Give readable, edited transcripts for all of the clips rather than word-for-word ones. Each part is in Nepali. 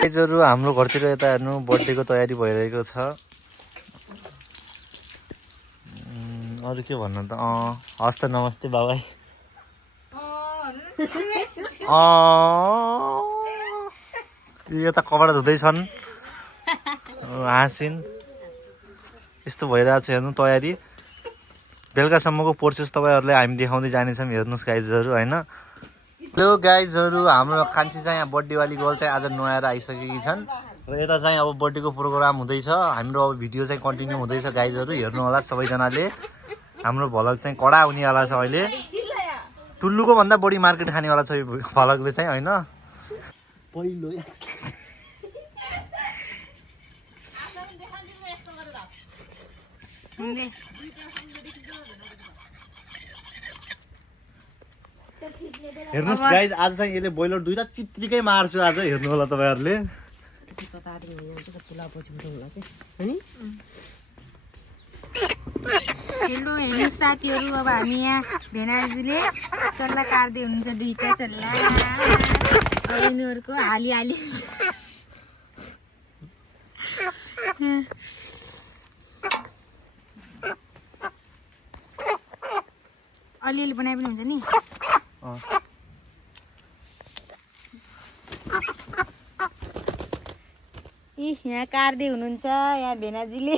गाइजहरु हाम्रो घरतिर यता हेर्नु बर्थडेको तयारी भइरहेको छ। अरु के भन्नु त हस् त नमस्ते बाबाई। यता कपडा धुँदै छन् हाँसिन यस्तो भइरहेछ हेर्नु तयारी। बेलुकासम्मको प्रोसेस तपाईहरुलाई हामी देखाउँदै जानेछौँ हेर्नुस् गाइजहरु हैन। हेलो गाइजहरु हाम्रो कान्छी चाहिँ यहाँ बर्थडेवाली गर्ल चाहिँ आज नुहाएर आइसकेकी छन् र यता चाहिँ अब बर्थडेको प्रोग्राम हुँदैछ। हाम्रो अब भिडियो चाहिँ कन्टिन्यू हुँदैछ गाइजहरु हेर्नु होला सबैजनाले। हाम्रो भ्लग चाहिँ कडा हुनेवाला छ अहिले। टुल्लुको भन्दा बढी मार्केट खानेवाला छ यो भ्लगले चाहिँ हैन। पहिलो हेर्नुस् गाइज आज चाहिँ यसले बोइलर दुईटा चित्रिकै मार्छु आज हेर्नु होला तपाईहरुले। हेलो हेर्नु साथीहरु अब हामी यहाँ भेनाजुले चल्ला काट्दै हुनुहुन्छ दुईटा चल्ला। अब यिनीहरुको हाली अलिअलि बनाए पनि हुन्छ नि। यहाँ काट्दै हुनुहुन्छ यहाँ भेनाजीले।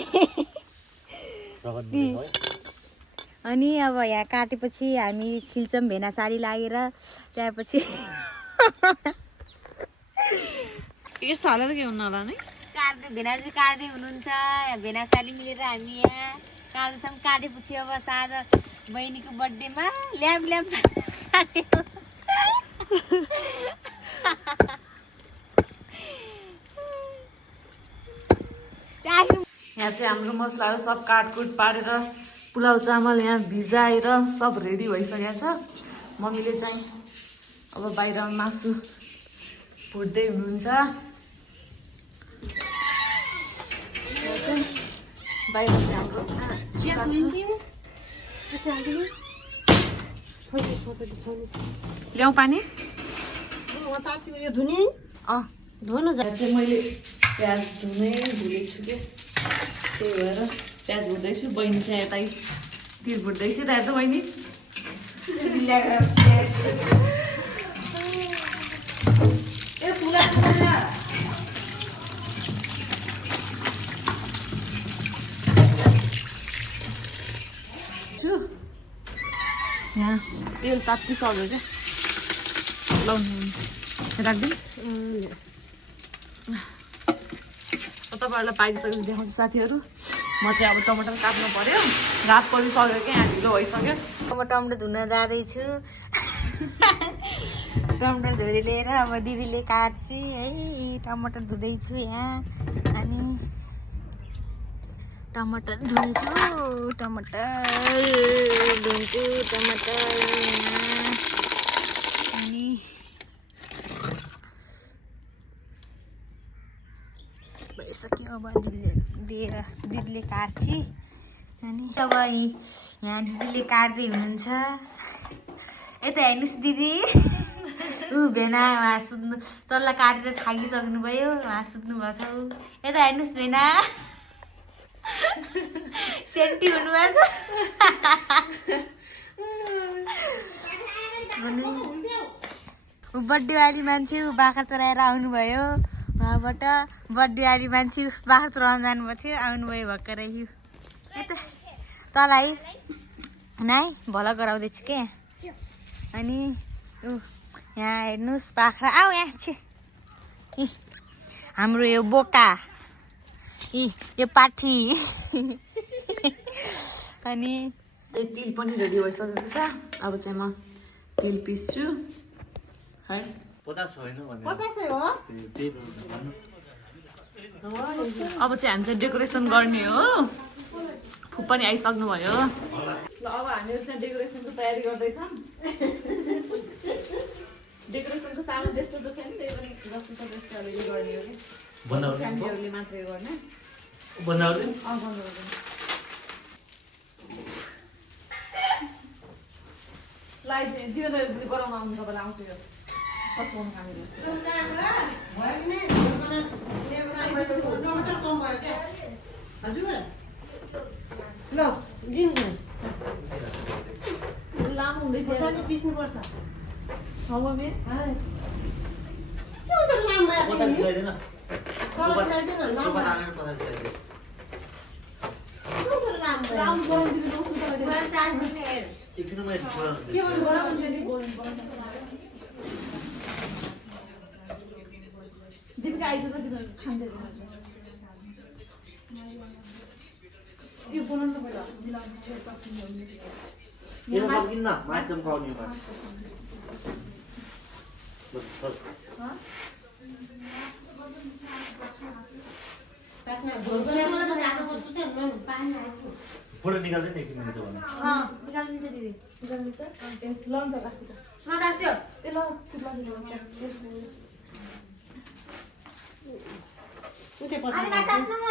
अनि अब यहाँ काटेपछि हामी छिल्छौँ भेना साडी लागेर त्यहाँपछि यस्तो हालेर के हुन्न होला नि। काट्दै भेनाजी काट्दै हुनुहुन्छ भेना साडी मिलेर हामी यहाँ काट्छौँ। काटेपछि अब साँझ बहिनीको बर्थडेमा ल्याम्प काट्यो। यहाँ चाहिँ हाम्रो मसलाहरू सब काटकुट पारेर पुलाउ चामल यहाँ भिजाएर सब रेडी भइसकेको छ। मम्मीले चाहिँ अब बाहिर मासु भुट्दै हुनुहुन्छ। बाहिर चाहिँ हाम्रो ल्याउ पानी धुने धुनु चाहिँ मैले प्याज धुनै भुलेछु कि त्यही भएर प्याज भुट्दैछु। बहिनी चाहिँ यतै तिल भुट्दैछु त हेर्नु बहिनी। यहाँ तेल तात्तिसक्यो क्या लाउनु राख्दै तपाईँहरूलाई पारिसकेपछि देखाउँछु साथीहरू। म चाहिँ अब टमाटर काट्नु पर्यो रात परिसक्यो क्या यहाँ ढिलो भइसक्यो। अब टमाटर धुन जाँदैछु। टमाटर धुरी लिएर अब दिदीले काट्छु है। टमाटर धुँदैछु यहाँ अनि टमाटर धुन्छु टमाटर अनि भइसक्यो। अब दिदीले काट्छ अनि अब यहाँ दिदीले काट्दै हुनुहुन्छ। यता हेर्नुहोस् दिदी ऊ भेना उहाँ सुत्नु चल्ला काटेर थाकिसक्नु भयो उहाँ सुत्नु भएको छ। यता हेर्नुहोस् भेना सेन्टी हुनुभएको छ। बर्थडेवाली मान्छे बाख्रा चराएर आउनुभयो उहाँबाट। बर्थडेवाली मान्छे बाख्रा चराउन जानुभएको थियो आउनुभयो भर्खरै। यता तँलाई नै भला गराउँदैछु क्या। अनि ऊ यहाँ हेर्नुहोस् बाख्रा आऊ यहाँ छे हाम्रो यो बोका यो पाठी अनि तिल पनि रेडी भइसकेको छ। अब चाहिँ म तिल पिस्छु है। 50 होइन भने 50 हो। त्यही भन्नु। अब चाहिँ हामी चाहिँ डेकोरेसन गर्ने हो। फुप पनि आइसक्नु भयो। ल अब हामीहरू चाहिँ डेकोरेसनको तयारी गर्दैछौँ। डेकोरेसनको सामान त्यस्तो त छैन त्यही पनि जस्तो छ त्यस्तो अलिअलि गर्ने हो कि फ्यामिलीहरूले मात्रै गर्ने। बनाउँदै लाइट चाहिँ दिएर गराउन आउनु तपाईँलाई आउँछु यो कसो खाने लामो हुँदैछ पिस्नुपर्छ मम्मी दिदीको आइज त खान्छ यो बनाउनु पर्यो फोटो निकाल्दै नि एकछिन हुन्छ भने निकाल्दिन्छ दिदी निकाल्दैछ ल नि त राख्छु त नकाट्यो ए ल अनि नकाट्नु न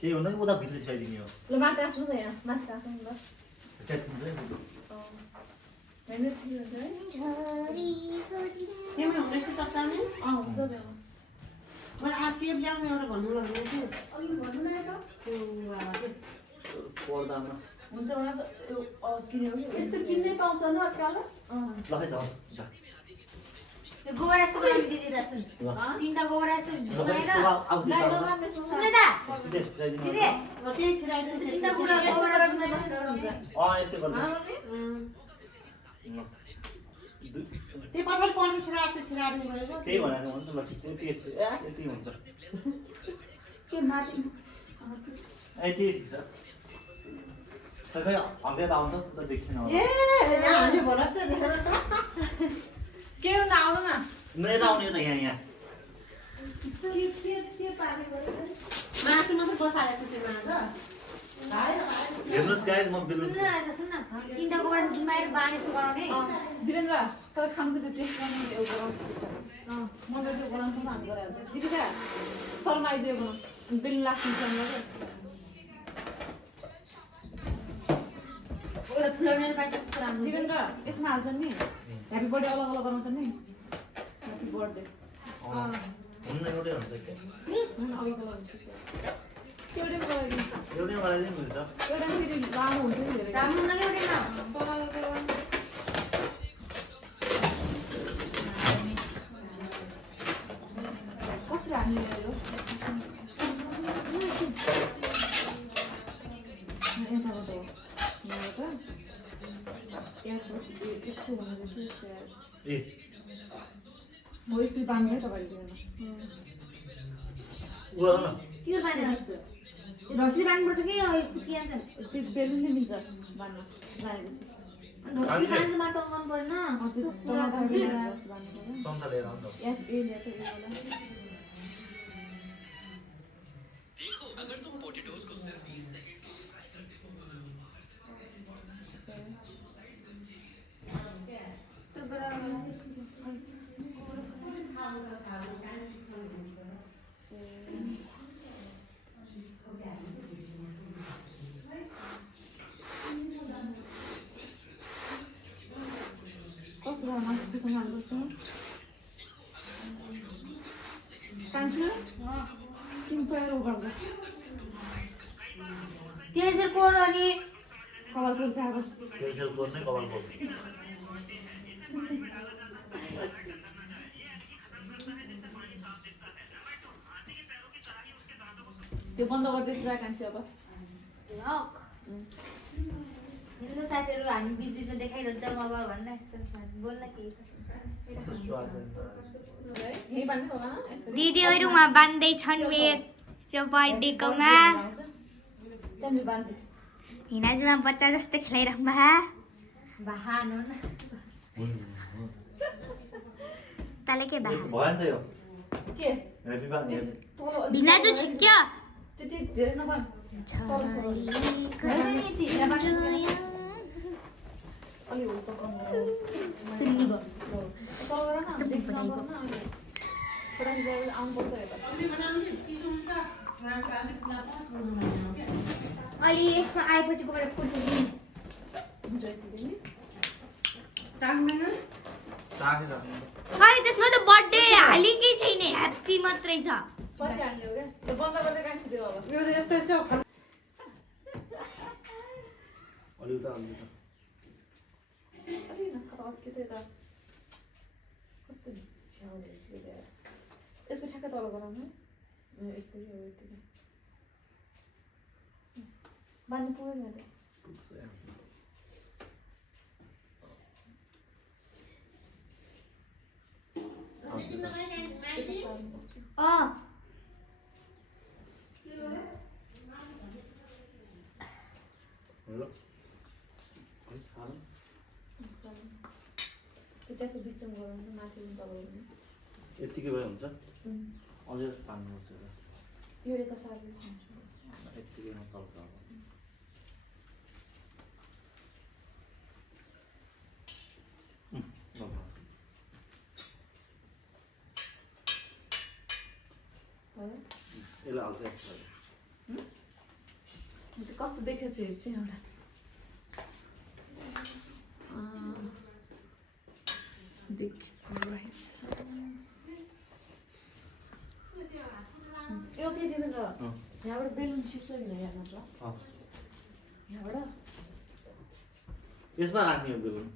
केही हुँदैन उता भित्र छिराइदिने हो ल माथि राख्छु न यहाँ माथि राख्नु ल होइन ठिक हुन्छ है तिमी हुँदैछ तताउने हुन्छ त मलाई आज टेप ल्याउनु एउटा भन्नु लाग्यो अघि भन्नु न त पर्दामा हुन्छ मलाई त यो किन्यो कि यस्तो किन्नै पाउँछ न आजकल ल खै त यो गोबर यस्तो बनाउने दिदी र सुन तीनटा गोबर यस्तो बनाएर सुन्ने त दिदी त्यही छिराइदिनु तीनटा कुरा गोबर बनाएर हुन्छ यस्तै गर्नु त्यो पछाडि पर्ने छिराएको छिराइदिनु पऱ्यो त्यही भनेर हुन्छ ल ठिक छ यति हुन्छ के माथि यति ठिक छ खै हल्का त आउँछ त देखिन ए यहाँ हामी भरत त के हुन्छ आउनु न नै त आउने त यहाँ मासु मात्रै बसालेको छ त्यो माछा हेर्नुहोस् गाइस म सुन्न सुन्न तीनटा गोबर जुमाएर बाँडेर बनाउने दिरेन्द्र तर खानुको त्यो टेस्ट गर्ने एउटा गराउँछु म त त्यो गराउँछु हामी गराइहाल्छ दिदी कहाँ सरमा आइज यो बनाउँ बेलुन लाग्छ एउटा फुलाउनेर पाइन्छ कस्तो राम्रो दिरेन्द्र यसमा हाल्छन् नि ह्याप्पी बर्थडे अलग अलग गराउँछन् नि ह्याप्पी बर्थडे हुन्न एउटै हुन्छ के अघि गराउँछु एउटै गराइदिनु एउटै गराइदिनु मिल्छ एउटा फेरि लामो हुन्छ नि धेरै राम्रो हुन के एउटैमा कस्तो हामीले यो यताबाट हो यहाँबाट यसपछि यस्तो भनेपछि ए म यस्तो बाँध्नु है तपाईँले गर न सिर बाँध्ने रस्सी बाँध्नुपर्छ कि फुकिहाल्छ त्यो बेलुन नै मिल्छ बाँध्नु जानेपछि रस्सी बाँध्नु माटो अङ्गाउनु परेन त्यो टमाटर रस बाँध्नु पर्यो चम्चा लिएर आउनु त याच ए ल्याएको ए वाला कस्तो मासु त्यसमा हाल्नुपर्छ कान्छु तिमी तयार गर्दा तेल कोर अनि कपालको चारो तेल गर्नै कपाल पर्छ त्यो बन्द गरिदिएको जा कान्छी अब हेर्नु साथीहरू हामी बिच बिचमा देखाइरहन्छ म अब भन्न यस्तो बोल्न केही यही बाँध्नु होला न यस्तो दिदीहरूमा बान्दैछन् मेरो बर्थडेकोमा त्यहाँनिर बाँध्नु हिनाजुमा बच्चा जस्तो खेलाइरहनु बहानु न तले के बहा भयो नि त यो के ह्याप्पी बर्थडे भिनाजु छिक्यो त्यति धेरै नभन् अलि हुल्को कम सुन्नी भयो अहिले यसमा आएपछि गएर फुल्छ नि खै त्यसमा त बर्थडे हालेकै छैन ह्याप्पी मात्रै छ पछि हाल्ने हो क्या त्यो बन्द गर्दै कान्छी त्यो अब यो त यस्तै छ अलि नखरा के त यता कस्तो छ्याउने छ यसको ठ्याक्कै तल बनाउनु यस्तै हो यतिकै बान्नु पुग्दैन त खुट्टाको बिचमा गराउनु माथि दबाउनु यतिकै भए हुन्छ अझै पार्नुपर्छ यो यता सार्दै हुन्छ यतिकैमा चल्छ यसलाई हाल्छ कस्तो देखेको छ हेर्छु एउटा देखेको रहेछ यो के दिनु त यहाँबाट बेलुन छिट्छ कि यहाँ मात्र यहाँबाट यसमा राख्ने हो बेलुन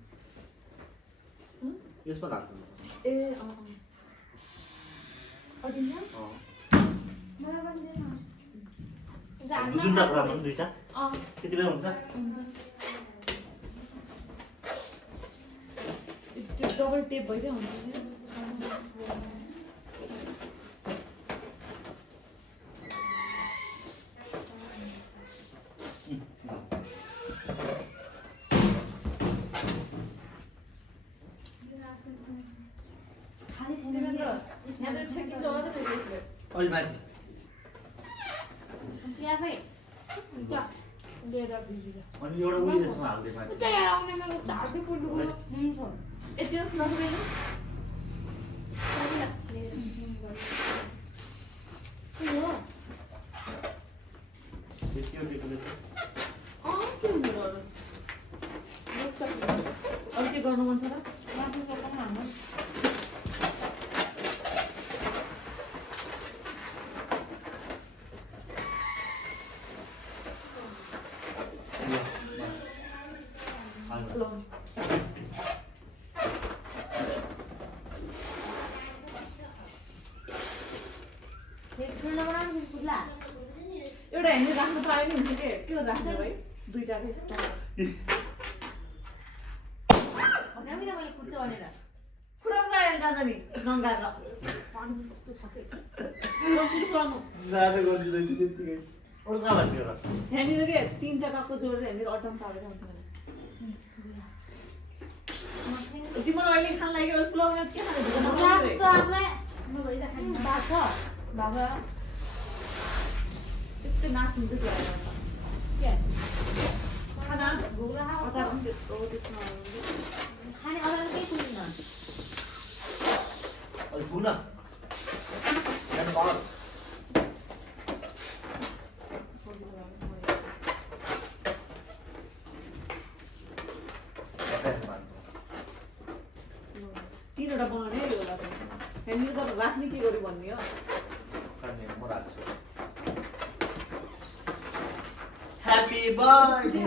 यसमा राख्नु ए अडिन्छ दुईवटा कुरा पनि दुईवटा त्यति बेला हुन्छ डबल टेप भइदियो हुन्छ यहाँ त छेकिन्छ होला त फेरि यसले अलि माथि लिएर बिग्रियो अनि एउटा उयो यसमा हाल्दै माथि यति नगरेन त्यतिको डेकोरेसन के हुनु अरू के गर्नु मन छ र हाम्रो एउटा हेर्ने राख्नु पाए नि हुन्छ के राख्नु है दुईटा यस्तो खुडाउनु आयो जान्छ नि नङ्गाएर पानी कस्तो छ पुऱ्याउनु यहाँनिर के तिनवटा कक्को जोडेर यहाँनिर अड्डम पारेर हुन्छ तिम्रो अहिले खान लाग्यो अहिले पुलाउने के खाने बाबा त्यस्तै नाच हुन्छ त्यो के खाना अचार पनि त्यस्तो त्यसमा खाने अगाडि केही कुरिन अलि पुग्न तीनवटा बनाउने यो होला यहाँनिर त राख्ने के गर्यो भन्ने हो म राख्छु ह्याप्पी बर्थडे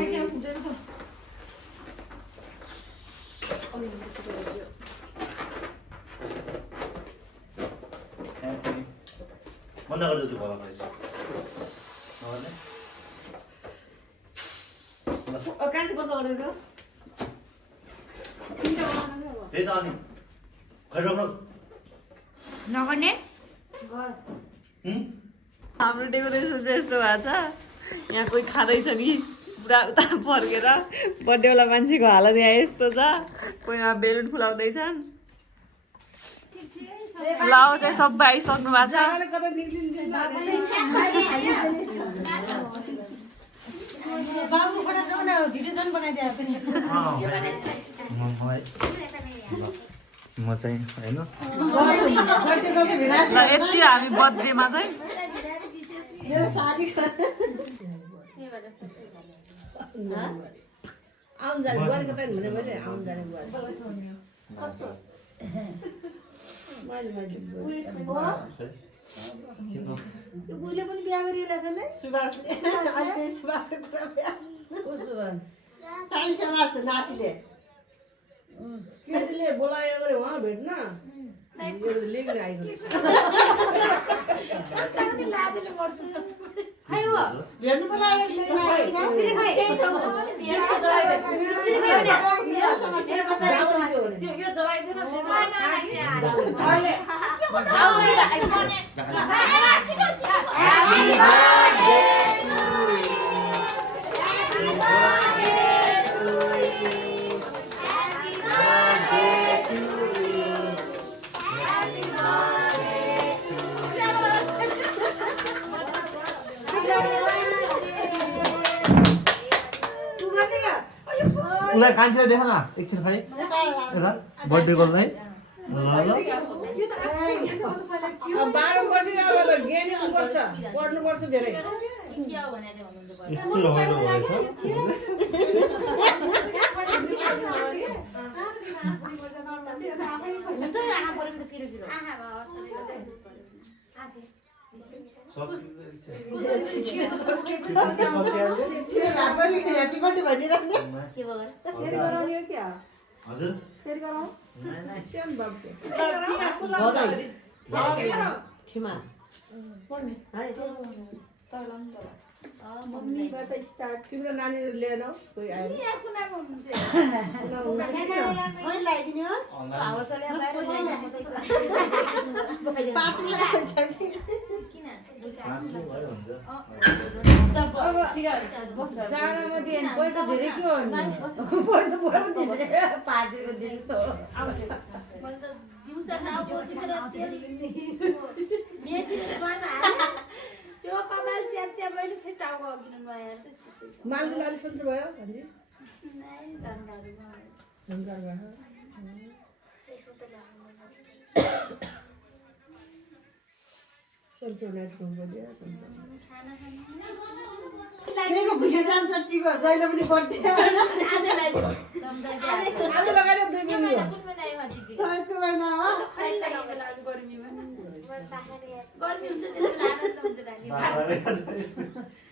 बन्द गरिदियो त्यो भला कान्छी बन्द गरेर त्यही त अनि खै रोक्नु नगर्ने हाम्रो डेकोरेसन चाहिँ यस्तो भएको छ यहाँ कोही खाँदैछ नि पुरा उता फर्केर बर्थडेवाला मान्छेको हालत यहाँ यस्तो छ कोहीमा बेलुन फुलाउँदैछन् लाउ चाहिँ सबै आइसक्नु भएको छ म चाहिँ होइन ल यति हामी बर्थडेमा चाहिँ उसले पनि बिहा गरिरहेको छ नि सुभाष अहिले सुभाषको कुरा बिहा साली समाज नातिले केटीले बोलायो भने उहाँ भेट्न लिएर आइदिनु भेट्नु पो लाग्यो लिएर उसलाई कान्छीलाई देख न एकछिन खालि यता बर्थडे गर्नु है ल ल 12 बजिरहेको त गेनिङ पर्छ पढ्नुपर्छ धेरै यस्तो रमाइलो भएको ह्याप्पी बर्थडे भनिरहने हजुर खिमा मम्मीबाट स्टार्ट तिम्रो नानीले लिएर आऊ कोही आयो जाडामा दिए पैसा धेरै के हो पैसा भयो नि 5 रुपैयाँ दिनु त त्यो कपाल च्याप च्याप मैले फेरि टाउको अघिनु नयाँ त चिसो छ मालले अलि सन्चो भयो भन्दी नै जानकारी भयो संकार भयो यसो त लाग्नु सन्चो नेट फोन गरियो सन्चो खाना मेरो भुली जान्छ टिको जहिले पनि बर्थडे आजलाई सम्झाइ आज लगाएर 2 मिनेट हो चैतको महिना हो गर्मीमा गर्मी हुन्छ त्यसले आनन्द हुन्छ नानी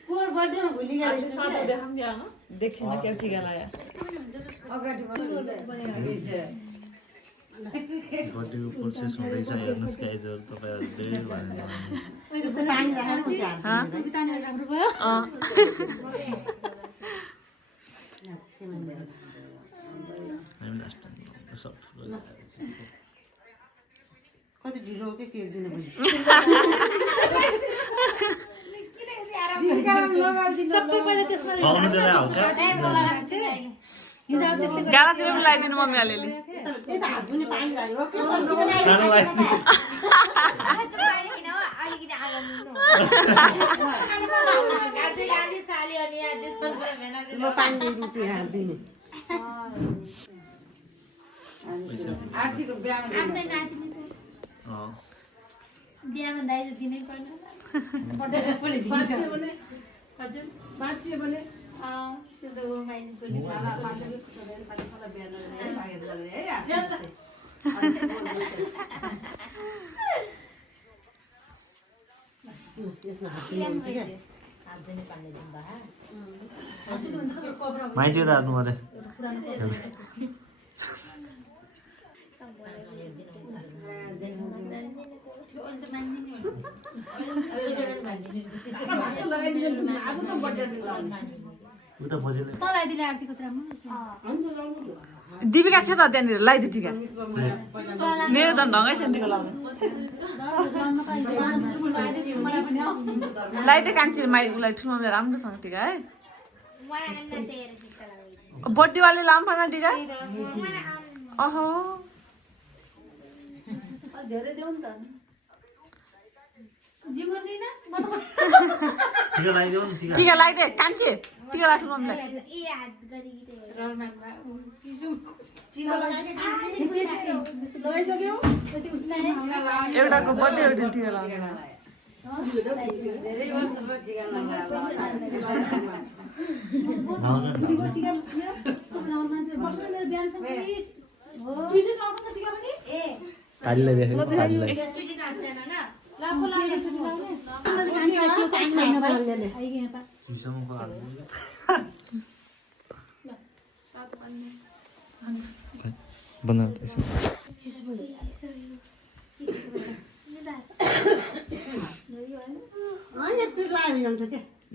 पोर बर्थडेमा भुली गरे सातो देखाउँ क्या न देखेन क्या टिका लाया यस्तो पनि हुन्छ जस्तो अगाडि बर्थडेको प्रोसेस हुँदैछ हेर्नुहोस् गाइजहरू तपाईँहरू धेरै भनेर पानी राखेर हुन्छ हामी लास्ट टाइम सब कति ढिलो हो के केक दिन पनि सबै पहिला त्यसमा पाउनु त्यसलाई हल्का गालातिर पनि लगाइदिनु मम्मी अलिअलि यता हात धुने पानी लाग्यो खानु लाग्छ अलिकति आनन्द म पानी ल्याइदिन्छु यहाँ दिने आरसीको बिहामा आफ्नै नातिले त बिहामा दाइजो दिनै पर्छ हजुर बाँचियो भने त्यो त हो माइज पनि माइती त हाल्नु पऱ्यो उता बजेले तँलाई आरतीको राम्रो दिपिका छ त त्यहाँनिर लगाइदियो टिका मेरो झन् ढङ्गै छ टिका लगाउनु लगाइदियो कान्छी माइ उसलाई ठुलो मम्मीलाई राम्रोसँग टिका है बर्थडेवाले लाउनु पर्ने टिका अहो धेरै देऊ नि त जीवन दिन टिका लगाइदेऊ नि टिका टिका लगाइदिए कान्छी टिका लाग्छ मम्मीलाई लगाइसक्यौ एउटाको बर्थडे एउटा टिका लगाउनु धेरै वर्ष भयो टिका लाउनु नि। मान्छे बस्नु मेरो बिहानसम्म तालीलाई देखेको तालीलाई चिसोको बनाउँदैछ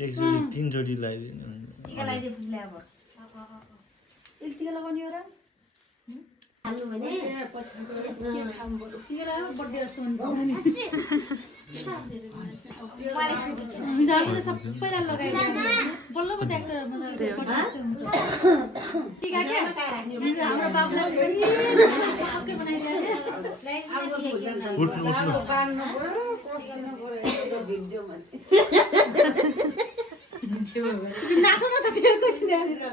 एकचोटि तीनचोटि लगाइदिनु सबैलाई लगाइदिनु बल्ल पो हाम्रो बाबुलाई नाचौँ न त त्यो एकैछिन यहाँनिर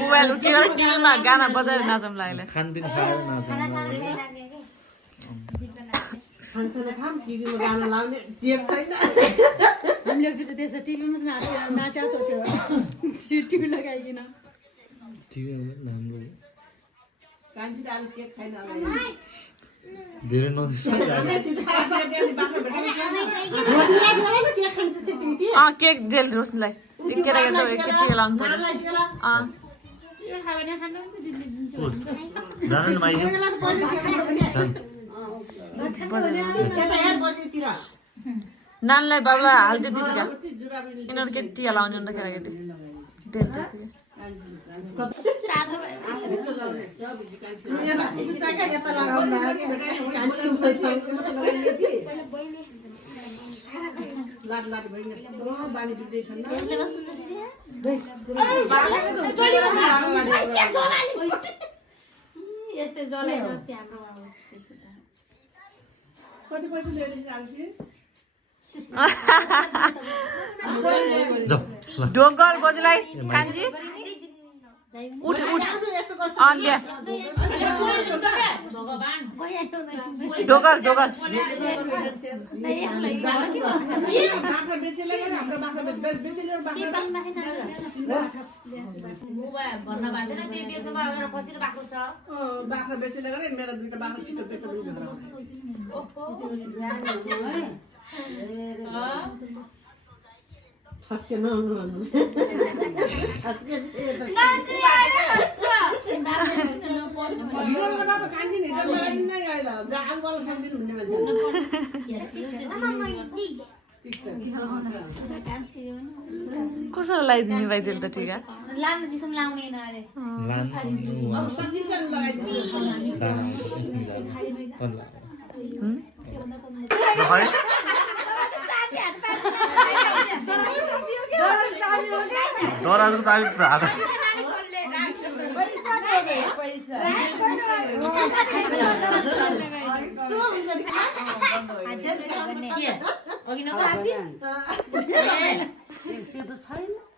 मोबाइल उठेर टिभीमा गाना बजाएर नाचौँ लाग्यो खानपिन खाएर नाच्नु हामीले एकचोटि त्यसो टिभीमा नाच्यो त त्यो टिभी लगाइकन धेरै केक जेल रोस्नुलाई केटाकेटा केटीको लाउनु पर्यो जान न माइजू नानीलाई बाबुलाई हाल्दै दिपिका यिनीहरू के टिका लाउने अन्त केटाकेटी डेल यस्तै जलाएको अस्ति हाम्रोमा ढोङ्गर बजीलाई कान्छी उठ उठ ल्या ढोगर ढोगर बाख्रा बेचेर गरे मेरो दुईटा बाख्रा छिटो बेच्न झगडा ठस्के नहुनु कसैलाई लगाइदिने भाइ त्यसले त टिका लानु दिसम लाउँदैन अरे दराजको चाबी हात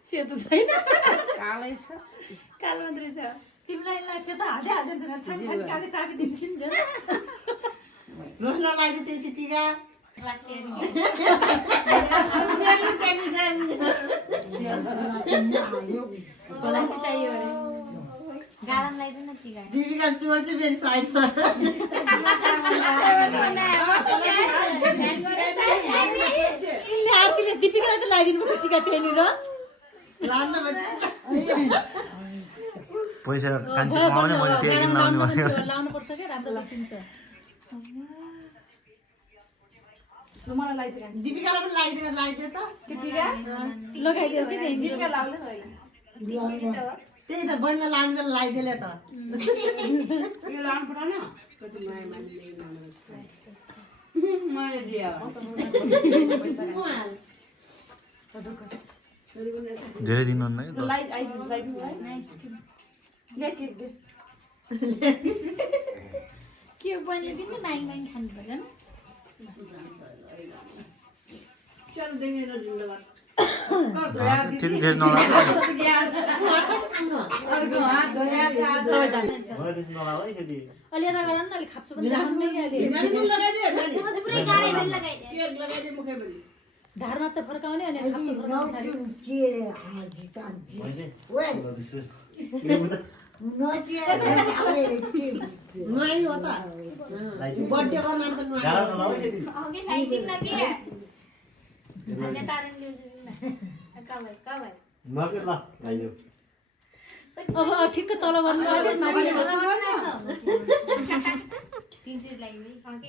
सेतो छैन कालै छ कालो मात्रै छ तिमीलाई सेतो हाल्दै हाल्दैन छान छान काले चाबी दिन्छु नि रोज नलाइदियो त्यति टिका क्लास 10 मलाई चाहिँ चाहियो अरे गारम लगाइदिनु टिका दिपिका चोर चाहिँ मेरो साइडमा आरतीले दिपिकालाई त लगाइदिनु पर्छ टिका त्यहाँनिर लान्न बच्चा पैसा कान्छी कमाउने मैले टिका किन्न लाउने भनेको लाउनु पर्छ क्या राम्रो देखिन्छ दिपिकालाई पनि लगाइदियो त टिका लगाइदियो कि दिपिका लाउनु छैन त्यही त बढ्न लाने बेला लगाइदिएले त यो लाउनु पर्दैन मैले दियो धेरै दिन हुन्न है के बनियो दिने माइङ माइङ खानु पर्यो नि त्यति धेरै नलाग अलि यता गर न अलि खाप्छु पनि ढाडमा त फर्काउने अनि खाप्छु नुहाई हो त बर्थडेको नाम त नुहाई अघि खाइदिउँ न के अनि तारन ल्याउँछु न कभर अब ठिक्क तल गर्नु अहिले माथि तिनचुरी लागि के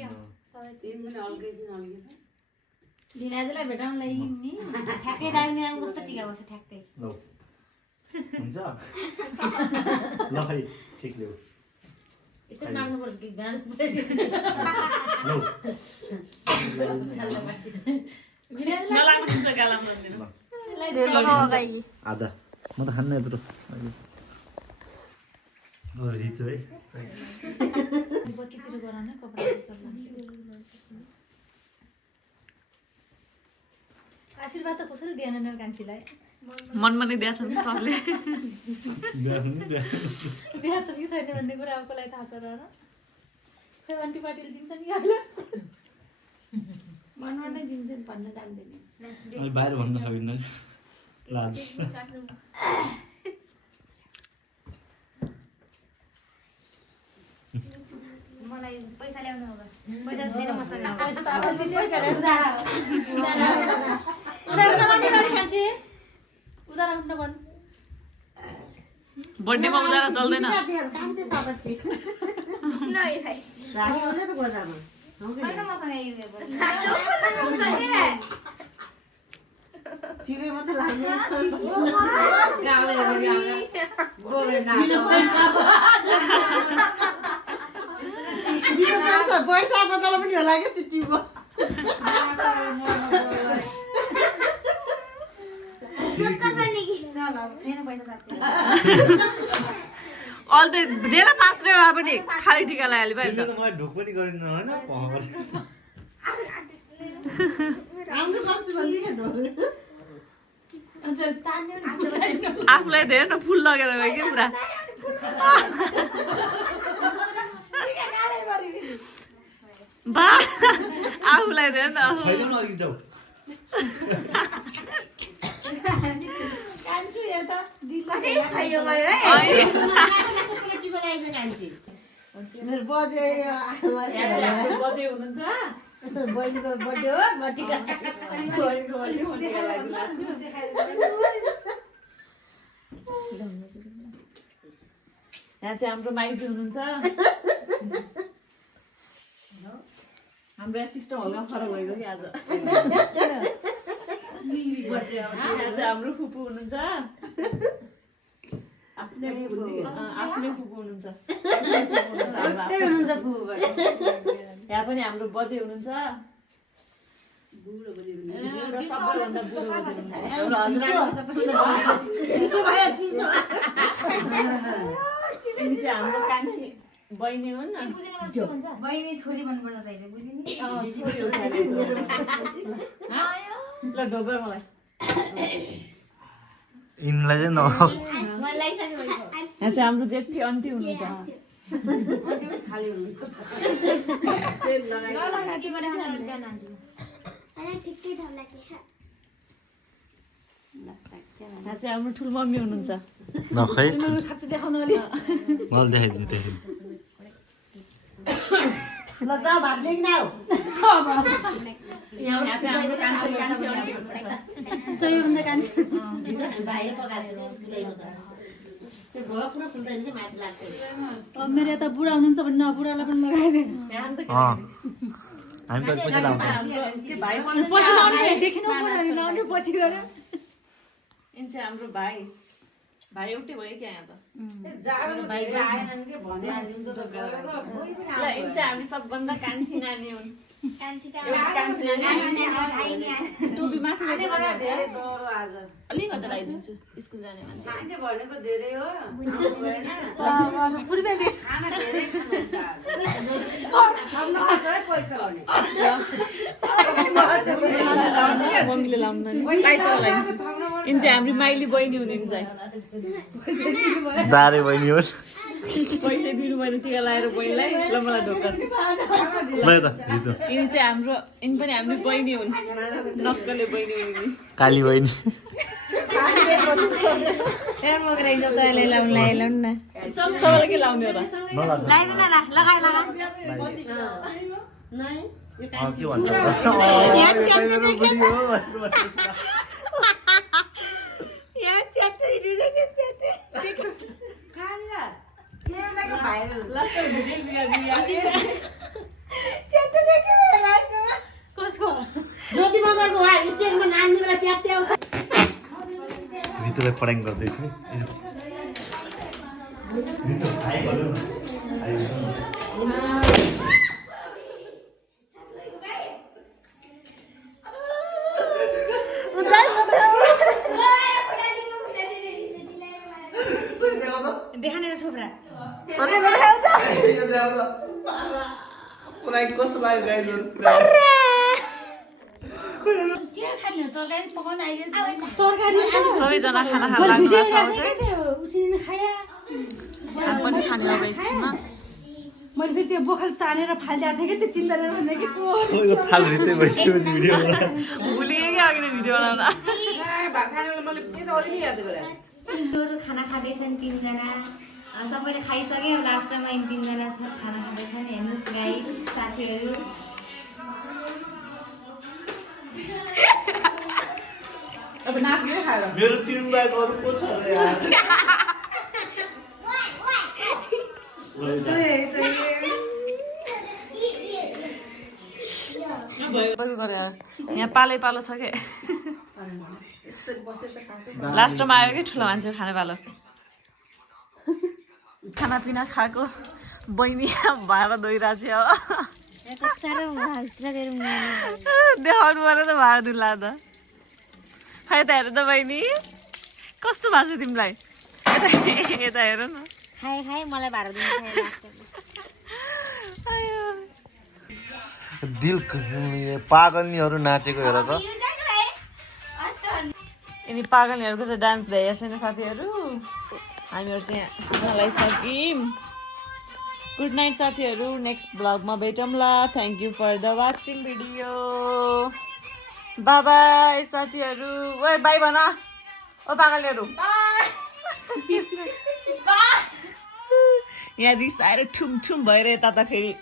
ढिलाजुलाई भेटाउन लागि नि ठ्याक्कै लाग्ने कस्तो टिका बस्छ ठ्याक्कै हुन्छ ल खै ठिक ल्याऊ यस्तो माग्नुपर्छ कि गाँस नलाग्नु हुन्छ गालाम भन्दिनु आधा म त खान्न यत्रो रितो है बत्तीतिर गराउन कपडा आशीर्वाद त कसैले दिएन न कान्छीलाई मनमा नै दिएछ नि सबले बिहा छ कि छैन भन्ने कुरा अब कसलाई थाहा छ र खै आन्टी पार्टीले दिन्छ नि अहिले मनमा नै दिन्छ भन्न जान्दैन अहिले बाहिर भन्न सकिन्न लाज मलाई पैसा ल्याउनु अब पैसा छैन मसँग पैसा त अब पैसा उधारो नगर्ने गाडी खान्छे उधारो नगर्नु बर्थडेमा उधारो चल्दैन रानी हो नि त गोदामा छैन मसँग यो टिभी मात्रै लाग्ने पैसा बदला पनि होला क्या त्यो टिभीको अहिले त धेरै 5 रुपियाँमा पनि खाली टिका लगाइहाल्यो भाइ त्यसले त मलाई ढुक पनि गरिन्न होइन राम्रो गर्छु भन्दिनँ आफूलाई धेरै न फुल लगेर गयो कि पुरा बा आफूलाई धेरै न खैदेऊ न अघि जाऊ कान्छु हेर्दा दिदीलाई खाइयो गयो है टिभी लगाइदिएर खान्छु मेरो बजे बजे हुनुहुन्छ बहिनीको बर्थडे हो म टिका यहाँ चाहिँ हाम्रो माइजू हुनुहुन्छ हाम्रो यहाँ सिस्टम हल्का फरक भएको कि आज यहाँ चाहिँ हाम्रो फुपू हुनुहुन्छ आफ्नै फुपू हुनुहुन्छ यहाँ पनि हाम्रो बजे हुनुहुन्छ सबैभन्दा बुढो बजे हुनुहुन्छ हाम्रो कान्छी बहिनी हुन् न बहिनी छोरी भन्नुपर्छ त अहिले बुझिनी ल ढोगर मलाई यिनलाई चाहिँ न मलाई लाग्छ यहाँ चाहिँ हाम्रो जेठी आन्टी हुनुहुन्छ यहाँ चाहिँ हाम्रो ठुलो मम्मी हुनुहुन्छ नखै खाँची देखाउनु अलि मलाई देखाइदिनु देखाइदिनु ल जाऊ भात लिएर आऊ यहाँ चाहिँ हाम्रो कान्छी आन्टी हुनुहुन्छ सही भन्दा कान्छी अब मेरो यता बुढा हुनुहुन्छ भने बुढालाई पनि लगाइदिए यहाँ त हामी त पछि लाउँछ हाम्रो के भाइ पछि लाउने देखिनु बुढाहरू लाउने पछि गएर यिन चाहिँ हाम्रो भाइ एउटै भयो क्या यहाँ त ल यिन चाहिँ हामी सबभन्दा कान्छी नानी हुन् टोपी माथि अलिकति लगाइदिन्छु स्कुल जाने मान्छे मम्मीले लाउनु लगाइदिन्छु यिन चाहिँ हाम्रो माइली बहिनी हुनुहुन्छ दारे बहिनी होस् पैसा दिनु मैले टिका लगाएर बहिनीलाई ल मलाई ढोका ल त रितो यिन चाहिँ हाम्रो यिन पनि हाम्रो बहिनी हुन् नक्कले बहिनी हुन् काली बहिनी हेर मगराइन्छ तैँले लाउनु लाउनु न तपाईँलाई के लाउने र लगाइदिनु न लगाइ लगा के भन्छ यहाँ च्याट्दै हिँडिरहेको च्याट्दै च्याट्दै देख्यो लास्टमा कसको ज्योति मगरको उहाँ स्टेजमा नाच्ने बेला च्याप्टे आउँछ ऋतुलाई पढाइ गर्दैछु देखाने त थोप्रा कस्तो लाग्यो गाइजहरु के खाने तरकारी पकाउन आइदिन्छ तरकारी सबैजना खाना खान लाग्नु भएको छ अब उसिन खाया हामी पनि खाने अब एकछिनमा मैले फेरि त्यो बोखल तानेर फालिदिएको थिएँ कि त्यो चिन्दैन भने कि सबैको थाल भित्रै भइसक्यो भिडियो भुलिएँ कि अघि नै भिडियो बनाउन खाना खाँदैछन् तिनजना सबैले खाइसके अब लास्टमा यिनी तिनजना खाना खाँदैछन् हेर्नुहोस् गाइस साथीहरू अब नाच्ने खाएर मेरो टिम बाहेक अरू को छ र यार यहाँ पालै पालो छ के लास्टमा आयो कि ठुलो मान्छे खाने पालो खानापिना खाएको बहिनी भाँडा धोइरहेको छ देखाउनु पऱ्यो त भाँडा धुला त खै त हेर त बहिनी कस्तो भएको छ तिमीलाई यता हेर न खाए खाए मलाई भाडा दिनु दिल पागलनीहरू नाचेको हेर त यिनी पागलहरूको चाहिँ डान्स भइरहेको छैन साथीहरू हामीहरू चाहिँ यहाँ सुत्न लगाइसक्यौँ गुड नाइट साथीहरू नेक्स्ट ब्लगमा भेटौँला thank you for the watching video bye bye साथीहरू ओ बाई भन ओ पागलहरू यहाँ रिसाएर ठुम ठुम भएर यता त फेरि